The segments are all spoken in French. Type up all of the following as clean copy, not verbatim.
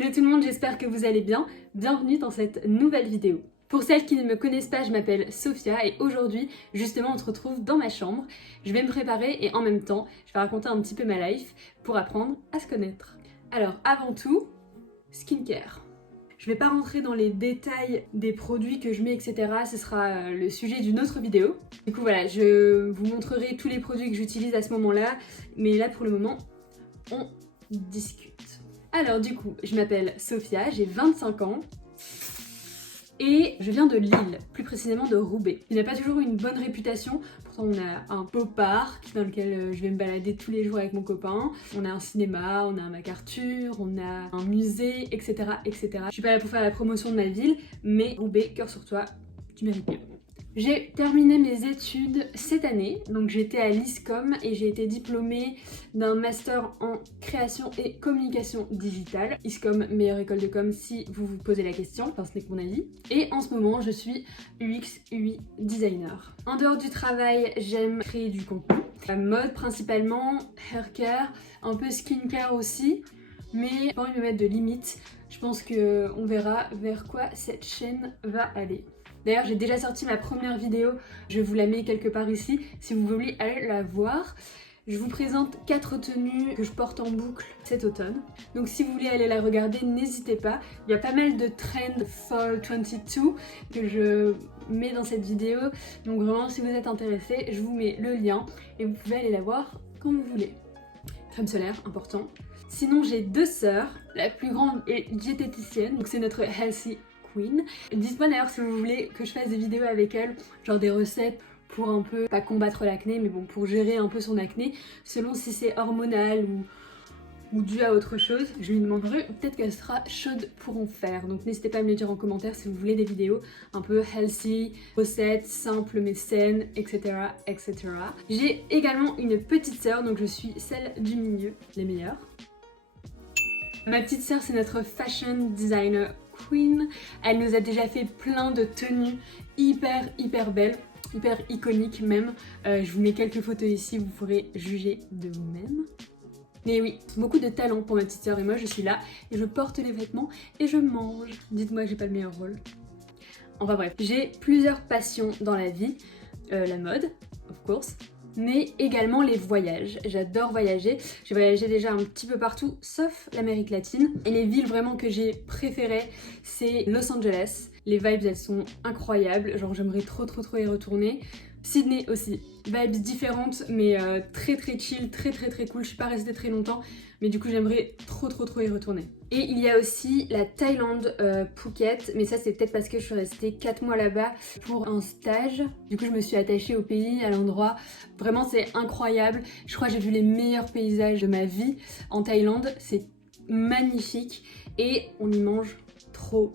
Hello tout le monde, j'espère que vous allez bien. Bienvenue dans cette nouvelle vidéo. Pour celles qui ne me connaissent pas, je m'appelle Sophia et aujourd'hui, justement, on se retrouve dans ma chambre. Je vais me préparer et en même temps, je vais raconter un petit peu ma life pour apprendre à se connaître. Alors, avant tout, skincare. Je vais pas rentrer dans les détails des produits que je mets, etc. Ce sera le sujet d'une autre vidéo. Du coup, voilà, je vous montrerai tous les produits que j'utilise à ce moment-là. Mais là, pour le moment, on discute. Alors du coup, je m'appelle Sophia, j'ai 25 ans et je viens de Lille, plus précisément de Roubaix. Il n'a pas toujours eu une bonne réputation, pourtant on a un beau parc dans lequel je vais me balader tous les jours avec mon copain. On a un cinéma, on a un MacArthur, on a un musée, etc. etc. Je suis pas là pour faire la promotion de ma ville, mais Roubaix, cœur sur toi, tu mérites mieux. J'ai terminé mes études cette année, donc j'étais à l'ISCOM et j'ai été diplômée d'un master en création et communication digitale. ISCOM, meilleure école de com si vous vous posez la question, enfin ce n'est que mon avis. Et en ce moment, je suis UX UI designer. En dehors du travail, j'aime créer du contenu. La mode principalement, haircare, un peu skincare aussi, mais j'ai pas envie de me mettre de limites. Je pense qu'on verra vers quoi cette chaîne va aller. D'ailleurs, j'ai déjà sorti ma première vidéo, je vous la mets quelque part ici, si vous voulez aller la voir. Je vous présente 4 tenues que je porte en boucle cet automne. Donc si vous voulez aller la regarder, n'hésitez pas. Il y a pas mal de trends Fall 22 que je mets dans cette vidéo. Donc vraiment, si vous êtes intéressés, je vous mets le lien et vous pouvez aller la voir quand vous voulez. Crème solaire, important. Sinon, j'ai 2 sœurs. La plus grande est diététicienne, donc c'est notre Healthy Queen. Dites-moi d'ailleurs si vous voulez que je fasse des vidéos avec elle, genre des recettes pour un peu, pas combattre l'acné, mais bon, pour gérer un peu son acné, selon si c'est hormonal ou dû à autre chose. Je lui demanderai, peut-être qu'elle sera chaude pour en faire. Donc n'hésitez pas à me le dire en commentaire si vous voulez des vidéos un peu healthy, recettes simples mais saines, etc. etc. J'ai également une petite sœur, donc je suis celle du milieu, les meilleures. Ma petite sœur, c'est notre fashion designer queen. Elle nous a déjà fait plein de tenues hyper belles, hyper iconiques même. Je vous mets quelques photos ici, vous pourrez juger de vous-même. Mais oui, beaucoup de talent pour ma petite sœur et moi je suis là et je porte les vêtements et je mange. Dites-moi que j'ai pas le meilleur rôle. Enfin bref, j'ai plusieurs passions dans la vie. La mode, of course, mais également les voyages. J'adore voyager. J'ai voyagé déjà un petit peu partout, sauf l'Amérique latine. Et les villes vraiment que j'ai préférées, c'est Los Angeles. Les vibes, elles sont incroyables. Genre, j'aimerais trop y retourner. Sydney aussi. Vibes différentes, mais très chill, très cool. Je suis pas restée très longtemps, mais du coup, j'aimerais trop y retourner. Et il y a aussi la Thaïlande, Phuket, mais ça c'est peut-être parce que je suis restée 4 mois là-bas pour un stage. Du coup je me suis attachée au pays, à l'endroit. Vraiment c'est incroyable. Je crois que j'ai vu les meilleurs paysages de ma vie en Thaïlande. C'est magnifique et on y mange trop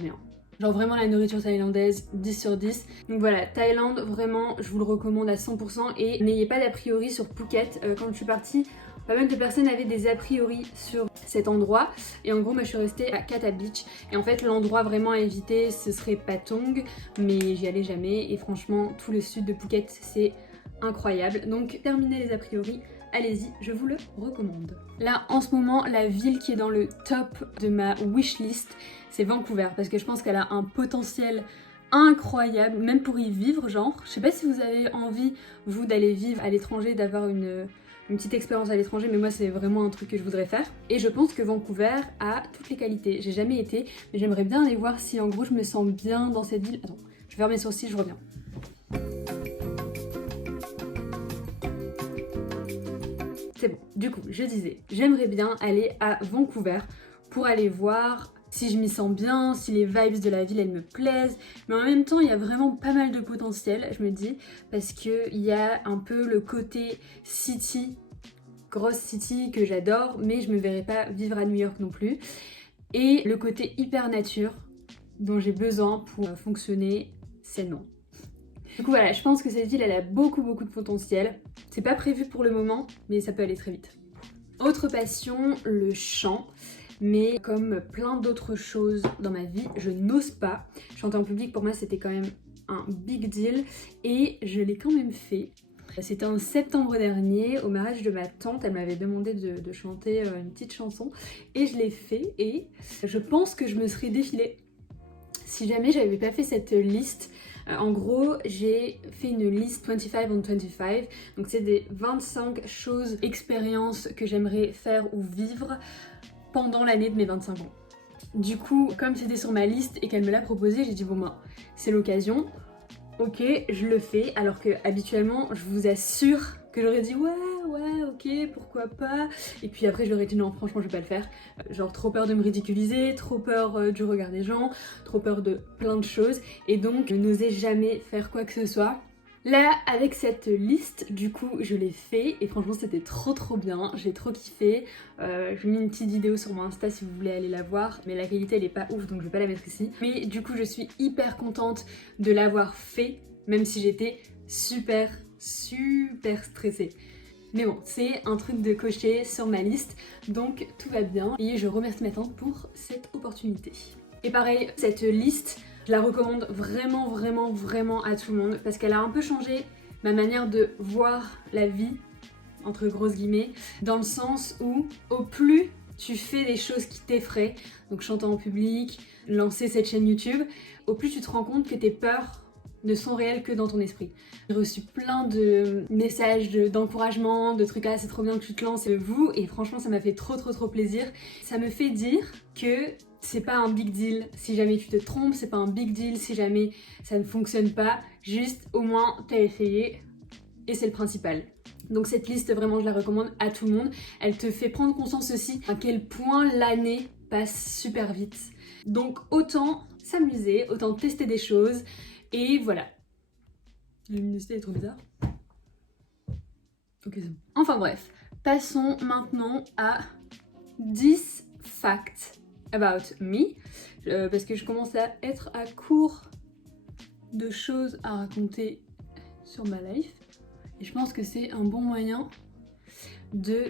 bien. Genre vraiment la nourriture thaïlandaise, 10 sur 10. Donc voilà, Thaïlande, vraiment, je vous le recommande à 100%. Et n'ayez pas d'a priori sur Phuket. Quand je suis partie, pas mal de personnes avaient des a priori sur cet endroit. Et en gros, moi je suis restée à Kata Beach. Et en fait, l'endroit vraiment à éviter, ce serait Patong. Mais j'y allais jamais. Et franchement, tout le sud de Phuket, c'est incroyable. Donc terminez les a priori. Allez-y, je vous le recommande. Là, en ce moment, la ville qui est dans le top de ma wishlist, c'est Vancouver, parce que je pense qu'elle a un potentiel incroyable, même pour y vivre, genre. Je sais pas si vous avez envie, vous, d'aller vivre à l'étranger, d'avoir une petite expérience à l'étranger, mais moi, c'est vraiment un truc que je voudrais faire. Et je pense que Vancouver a toutes les qualités. J'ai jamais été, mais j'aimerais bien aller voir si, en gros, je me sens bien dans cette ville. Attends, je vais fermer mes sourcils, je reviens. C'est bon, du coup, je disais, j'aimerais bien aller à Vancouver pour aller voir si je m'y sens bien, si les vibes de la ville elles me plaisent, mais en même temps il y a vraiment pas mal de potentiel, je me dis, parce qu'il y a un peu le côté city, grosse city que j'adore, mais je me verrais pas vivre à New York non plus, et le côté hyper nature dont j'ai besoin pour fonctionner sainement. Du coup voilà, je pense que cette ville elle a beaucoup de potentiel. C'est pas prévu pour le moment, mais ça peut aller très vite. Autre passion, le chant. Mais comme plein d'autres choses dans ma vie, je n'ose pas. Chanter en public pour moi c'était quand même un big deal et je l'ai quand même fait. C'était en septembre dernier, au mariage de ma tante. Elle m'avait demandé de chanter une petite chanson et je l'ai fait et je pense que je me serais défilée si jamais j'avais pas fait cette liste. En gros, j'ai fait une liste 25 on 25, donc c'est des 25 choses, expériences que j'aimerais faire ou vivre pendant l'année de mes 25 ans. Du coup, comme c'était sur ma liste et qu'elle me l'a proposé, j'ai dit bon ben, c'est l'occasion, ok, je le fais, alors que habituellement, je vous assure que j'aurais dit ouais, ok, pourquoi pas, et puis après je leur ai dit non, franchement je vais pas le faire, genre trop peur de me ridiculiser, trop peur du regard des gens, trop peur de plein de choses, et donc je n'osais jamais faire quoi que ce soit. Là, avec cette liste, du coup, je l'ai fait et franchement, c'était trop bien. J'ai trop kiffé. J'ai mis une petite vidéo sur mon Insta si vous voulez aller la voir, mais la qualité elle est pas ouf donc je vais pas la mettre ici. Mais du coup, je suis hyper contente de l'avoir fait, même si j'étais super stressée. Mais bon, c'est un truc de cocher sur ma liste, donc tout va bien. Et je remercie ma tante pour cette opportunité. Et pareil, cette liste, je la recommande vraiment à tout le monde parce qu'elle a un peu changé ma manière de voir la vie, entre grosses guillemets, dans le sens où au plus tu fais des choses qui t'effraient, donc chanter en public, lancer cette chaîne YouTube, au plus tu te rends compte que tes peurs ne sont réelles que dans ton esprit. J'ai reçu plein de messages d'encouragement, de trucs c'est trop bien que tu te lances vous, et franchement ça m'a fait trop plaisir. Ça me fait dire que c'est pas un big deal si jamais tu te trompes, c'est pas un big deal si jamais ça ne fonctionne pas, juste au moins t'as essayé et c'est le principal. Donc cette liste vraiment je la recommande à tout le monde, elle te fait prendre conscience aussi à quel point l'année passe super vite. Donc autant s'amuser, autant tester des choses et voilà. La luminosité est trop bizarre. Ok, c'est bon. Enfin bref, passons maintenant à 10 facts about me, parce que je commence à être à court de choses à raconter sur ma life et je pense que c'est un bon moyen de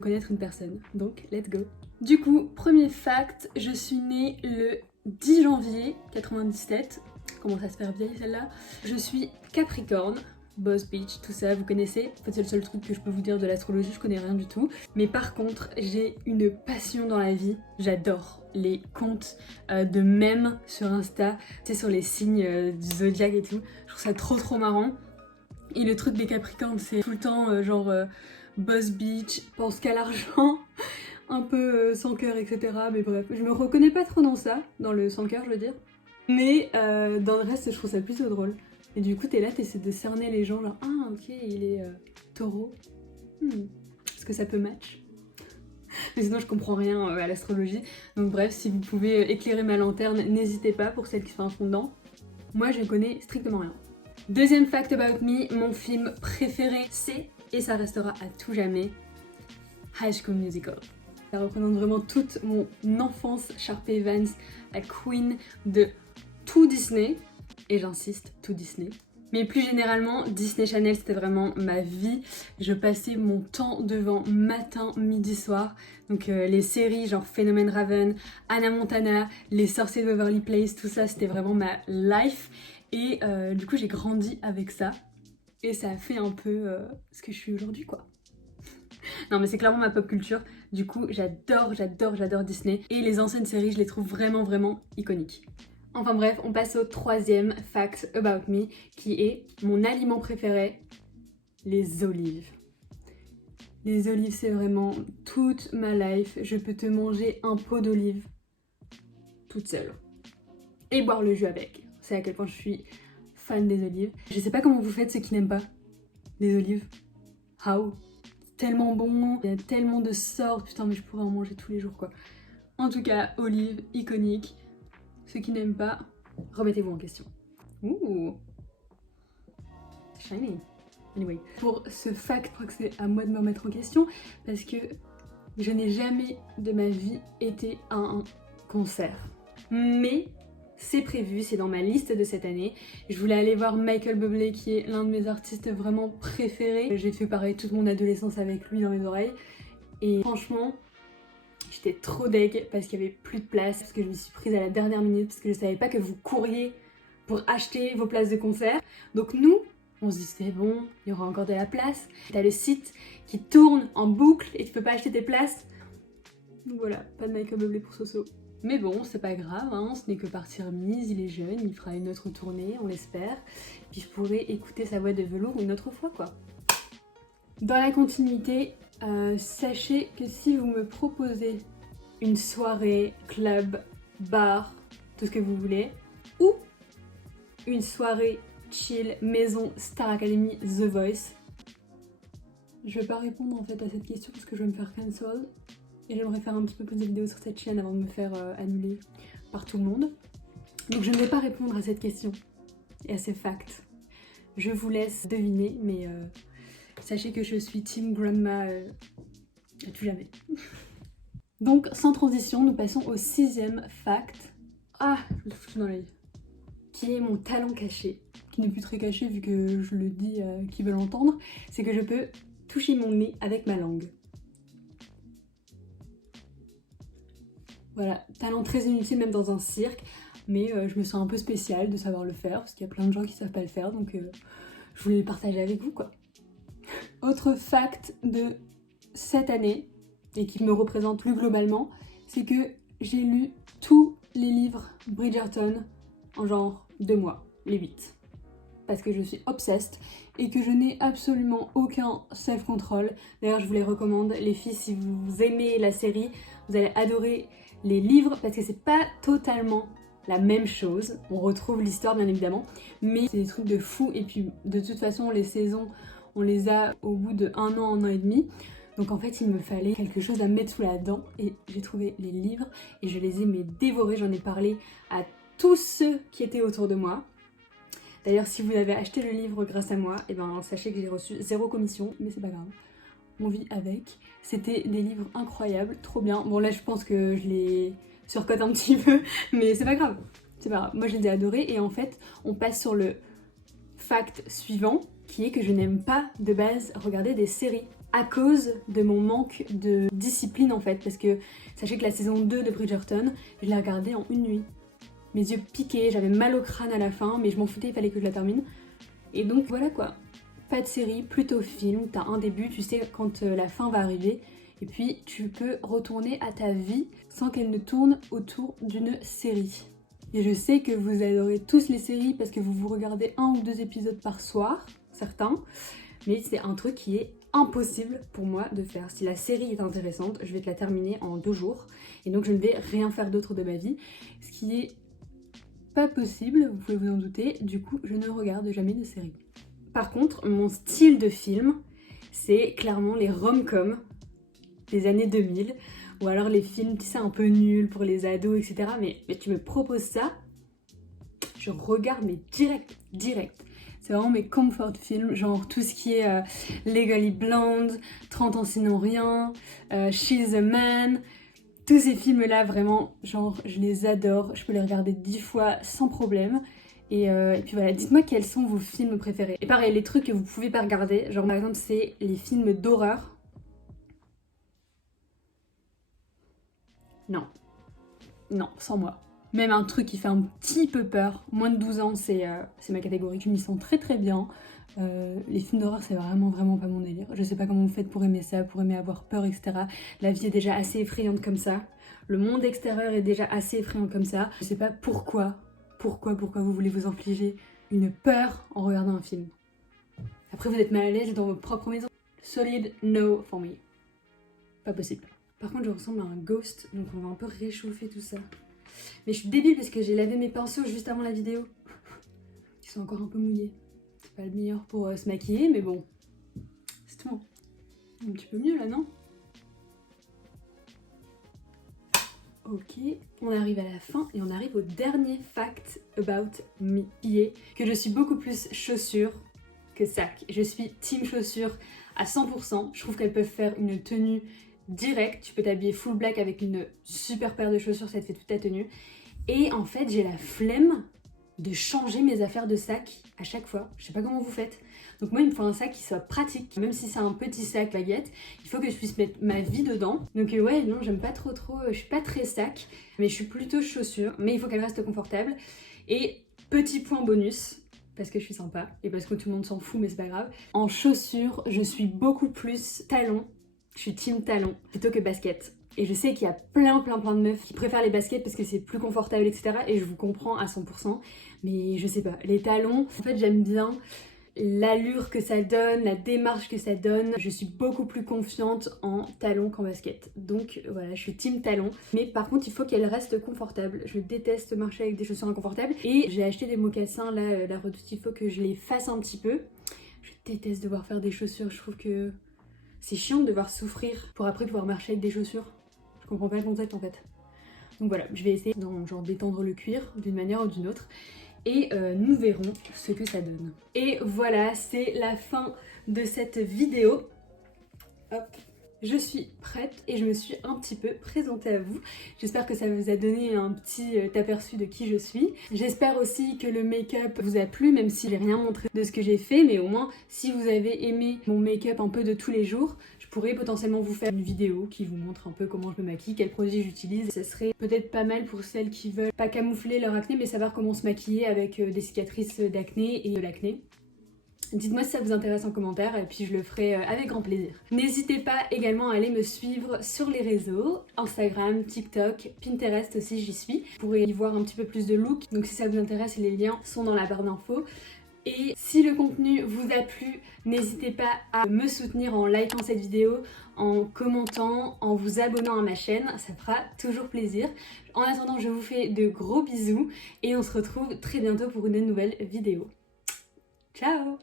connaître une personne, donc let's go. Du coup, premier fact, je suis née le 10 janvier 97, commence à se faire vieille celle-là. Je suis Capricorne, Boss Bitch, tout ça, vous connaissez. En fait, c'est le seul truc que je peux vous dire de l'astrologie, je connais rien du tout. Mais par contre, j'ai une passion dans la vie. J'adore les comptes de mèmes sur Insta, tu sais, sur les signes du zodiaque et tout. Je trouve ça trop marrant. Et le truc des Capricornes, c'est tout le temps Boss Bitch, pense qu'à l'argent, un peu sans cœur, etc. Mais bref, je me reconnais pas trop dans ça, dans le sans cœur, je veux dire. Mais dans le reste, je trouve ça plutôt drôle. Et du coup, t'es là, t'essaies de cerner les gens, genre ah ok, il est taureau. Est-ce que ça peut match? Mais sinon, je comprends rien à l'astrologie. Donc bref, si vous pouvez éclairer ma lanterne, n'hésitez pas pour celles qui sont à fond dedans. Moi, je connais strictement rien. Deuxième fact about me, mon film préféré, c'est, et ça restera à tout jamais, High School Musical. Ça représente vraiment toute mon enfance, Sharpay Evans, la queen de tout Disney, et j'insiste, tout Disney. Mais plus généralement, Disney Channel c'était vraiment ma vie. Je passais mon temps devant matin, midi, soir. Donc les séries genre Phénomène Raven, Hannah Montana, Les Sorciers de Waverly Place, tout ça c'était vraiment ma life. Et du coup j'ai grandi avec ça. Et ça a fait un peu ce que je suis aujourd'hui quoi. Non mais c'est clairement ma pop culture. Du coup j'adore Disney. Et les anciennes séries je les trouve vraiment iconiques. Enfin bref, on passe au troisième fact about me, qui est mon aliment préféré, les olives. Les olives, c'est vraiment toute ma life. Je peux te manger un pot d'olives toute seule. Et boire le jus avec. C'est à quel point je suis fan des olives. Je sais pas comment vous faites ceux qui n'aiment pas les olives. How? Tellement bon, il y a tellement de sortes. Putain, mais je pourrais en manger tous les jours quoi. En tout cas, olives, iconique. Ceux qui n'aiment pas, remettez-vous en question. Ouh, shiny. Anyway, pour ce fact, je crois que c'est à moi de me remettre en question parce que je n'ai jamais de ma vie été à un concert. Mais c'est prévu, c'est dans ma liste de cette année. Je voulais aller voir Michael Bublé qui est l'un de mes artistes vraiment préférés. J'ai fait pareil toute mon adolescence avec lui dans mes oreilles. Et franchement, j'étais trop deg parce qu'il y avait plus de place, parce que je me suis prise à la dernière minute, parce que je savais pas que vous couriez pour acheter vos places de concert. Donc nous, On se dit c'est bon, il y aura encore de la place. T'as le site qui tourne en boucle et tu peux pas acheter tes places. Donc voilà, pas de make-up meublé pour Soso. Mais bon, c'est pas grave, hein, ce n'est que partie remise, il est jeune, il fera une autre tournée, on l'espère. Puis je pourrai écouter sa voix de velours une autre fois, quoi. Dans la continuité, sachez que si vous me proposez une soirée, club, bar, tout ce que vous voulez, ou une soirée chill, maison, Star Academy, The Voice, je vais pas répondre en fait à cette question parce que je vais me faire cancel. Et j'aimerais faire un petit peu plus de vidéos sur cette chaîne avant de me faire annuler par tout le monde. Donc je ne vais pas répondre à cette question et à ces facts. Je vous laisse deviner, mais sachez que je suis team grandma à tout jamais. Donc sans transition, nous passons au 6e fact. Ah, je le fous dans l'œil. Qui est mon talent caché, qui n'est plus très caché vu que je le dis à qui veut l'entendre, c'est que je peux toucher mon nez avec ma langue. Voilà, talent très inutile même dans un cirque, mais je me sens un peu spéciale de savoir le faire, parce qu'il y a plein de gens qui savent pas le faire, donc je voulais le partager avec vous, quoi. Autre fact de cette année, et qui me représente plus globalement, c'est que j'ai lu tous les livres Bridgerton en genre 2 mois, les 8. Parce que je suis obsessed et que je n'ai absolument aucun self-control. D'ailleurs, je vous les recommande, les filles, si vous aimez la série, vous allez adorer les livres parce que c'est pas totalement la même chose. On retrouve l'histoire bien évidemment, mais c'est des trucs de fou. Et puis de toute façon, les saisons, on les a au bout de 1 an et demi. Donc en fait, il me fallait quelque chose à mettre sous la dent et j'ai trouvé les livres et je les ai dévorés. J'en ai parlé à tous ceux qui étaient autour de moi. D'ailleurs, si vous avez acheté le livre grâce à moi, et ben sachez que j'ai reçu 0 commission, mais c'est pas grave. On vit avec. C'était des livres incroyables, trop bien. Bon là, je pense que je les surcote un petit peu, mais c'est pas grave. C'est pas grave. Moi, je les ai adorés et en fait, on passe sur le fact suivant, qui est que je n'aime pas de base regarder des séries à cause de mon manque de discipline en fait, parce que sachez que la saison 2 de Bridgerton, je l'ai regardée en une nuit. Mes yeux piquaient, j'avais mal au crâne à la fin, mais je m'en foutais, il fallait que je la termine. Et donc voilà quoi, pas de série, plutôt film, t'as un début, tu sais quand la fin va arriver, et puis tu peux retourner à ta vie sans qu'elle ne tourne autour d'une série. Et je sais que vous adorez tous les séries parce que vous regardez 1 ou 2 épisodes par soir, certains, mais c'est un truc qui est impossible pour moi de faire. Si la série est intéressante, je vais te la terminer en 2 jours, et donc je ne vais rien faire d'autre de ma vie, ce qui est pas possible, vous pouvez vous en douter, du coup je ne regarde jamais de séries. Par contre, mon style de film, c'est clairement les rom-coms des années 2000, ou alors les films, tu sais, un peu nuls pour les ados, etc. Mais tu me proposes ça, je regarde, mais direct. C'est vraiment mes comfort films, genre tout ce qui est Legally Blonde, 30 ans sinon rien, She's a Man. Tous ces films-là, vraiment, genre, je les adore. Je peux les regarder 10 fois sans problème. Et puis voilà, dites-moi quels sont vos films préférés. Et pareil, les trucs que vous pouvez pas regarder, genre par exemple, c'est les films d'horreur. Non, sans moi. Même un truc qui fait un petit peu peur, moins de 12 ans, c'est ma catégorie. Je m'y sens très bien. Les films d'horreur, c'est vraiment pas mon délire. Je sais pas comment vous faites pour aimer ça, pour aimer avoir peur, etc. La vie est déjà assez effrayante comme ça. Le monde extérieur est déjà assez effrayant comme ça. Je sais pas pourquoi vous voulez vous infliger une peur en regardant un film. Après, vous êtes mal à l'aise dans votre propre maison. Solid no for me. Pas possible. Par contre, je ressemble à un ghost, donc on va un peu réchauffer tout ça. Mais je suis débile parce que j'ai lavé mes pinceaux juste avant la vidéo. Ils sont encore un peu mouillés. C'est pas le meilleur pour se maquiller, mais bon, c'est tout. Un petit peu mieux là, non? Ok, on arrive à la fin et on arrive au dernier fact about me, qui est que je suis beaucoup plus chaussure que sac. Je suis team chaussures à 100%. Je trouve qu'elles peuvent faire une tenue directe. Tu peux t'habiller full black avec une super paire de chaussures, ça te fait toute ta tenue. Et en fait, j'ai la flemme de changer mes affaires de sac à chaque fois. Je sais pas comment vous faites. Donc moi, il me faut un sac qui soit pratique. Même si c'est un petit sac baguette, il faut que je puisse mettre ma vie dedans. Donc ouais, non, j'aime pas trop. Je suis pas très sac, mais je suis plutôt chaussure. Mais il faut qu'elle reste confortable. Et petit point bonus, parce que je suis sympa et parce que tout le monde s'en fout, mais c'est pas grave. En chaussures, je suis beaucoup plus talon, je suis team talon plutôt que basket. Et je sais qu'il y a plein de meufs qui préfèrent les baskets parce que c'est plus confortable, etc. Et je vous comprends à 100%, mais je sais pas, les talons, en fait j'aime bien l'allure que ça donne, la démarche que ça donne. Je suis beaucoup plus confiante en talons qu'en basket. Donc voilà, je suis team talons. Mais par contre, il faut qu'elles restent confortables. Je déteste marcher avec des chaussures inconfortables. Et j'ai acheté des mocassins, là, la Redoute, il faut que je les fasse un petit peu. Je déteste devoir faire des chaussures. Je trouve que c'est chiant de devoir souffrir pour après pouvoir marcher avec des chaussures. Je comprends pas le concept en fait. Donc voilà, je vais essayer genre d'étendre le cuir d'une manière ou d'une autre. Et nous verrons ce que ça donne. Et voilà, c'est la fin de cette vidéo. Hop. Je suis prête et je me suis un petit peu présentée à vous. J'espère que ça vous a donné un petit aperçu de qui je suis. J'espère aussi que le make-up vous a plu, même si j'ai rien montré de ce que j'ai fait, mais au moins si vous avez aimé mon make-up un peu de tous les jours, je pourrais potentiellement vous faire une vidéo qui vous montre un peu comment je me maquille, quels produits j'utilise. Ça serait peut-être pas mal pour celles qui veulent pas camoufler leur acné, mais savoir comment se maquiller avec des cicatrices d'acné et de l'acné. Dites-moi si ça vous intéresse en commentaire et puis je le ferai avec grand plaisir. N'hésitez pas également à aller me suivre sur les réseaux, Instagram, TikTok, Pinterest aussi j'y suis. Vous pourrez y voir un petit peu plus de look, donc si ça vous intéresse, les liens sont dans la barre d'infos. Et si le contenu vous a plu, n'hésitez pas à me soutenir en likant cette vidéo, en commentant, en vous abonnant à ma chaîne, ça fera toujours plaisir. En attendant, je vous fais de gros bisous et on se retrouve très bientôt pour une nouvelle vidéo. Ciao!